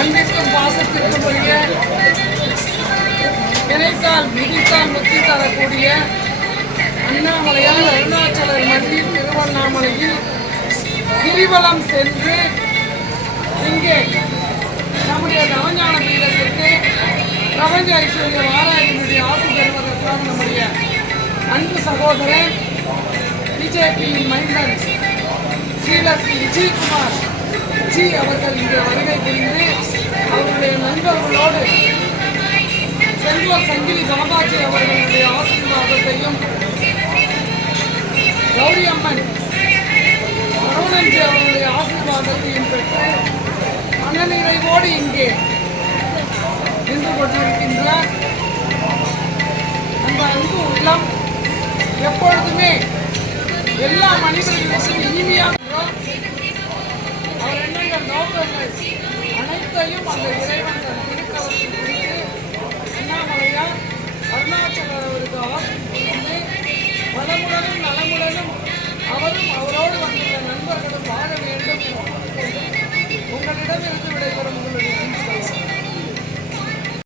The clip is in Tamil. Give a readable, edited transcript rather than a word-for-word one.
அன்பிற்கும் பாசத்திற்கும் உரிய நினைத்தால் விதித்தால் முத்தி தரக்கூடிய அண்ணாமலையார் அருணாச்சலர் மண்ணில் திருவண்ணாமலையில் கிரிவலம் சென்று இங்கே நம்முடைய நவஞான பீடத்திற்கு பிரபஞ்ச ஐஸ்வர்ய வாராயினுடைய ஆசி பெறுவதற்காக நம்முடைய அன்பு சகோதரன் பிஜேபியின் மைந்தன் ஸ்ரீலஸ்ரீ விஜயகுமார் ஜி அவர்கள் இங்கே வருகை புரிந்து அவருடைய நண்பர்களோடு செல்வர் சங்கிலி பாபாஜி அவர்களுடைய ஆசீர்வாதத்தையும் கௌரி அம்மன் சரவணன்ஜி அவர்களுடைய ஆசீர்வாதத்தையும் பெற்று மனநிறைவோடு இங்கே நின்று கொண்டிருக்கின்ற அந்த அன்பு உள்ளம் எப்பொழுதுமே எல்லா மனிதர்களுக்கும் இனிமையாக அவர் எண்ணங்கள் நோக்கங்கள் அனைத்தையும் அந்த இறைவன் திருக்கவத்தில் குறித்து அண்ணாமலையார் அருணாச்சலர் அவருக்கு ஆசை புரிந்து வளமுடனும் நலமுடனும் அவரும் அவரோடு வந்துள்ள நண்பர்களும் வாழ வேண்டும்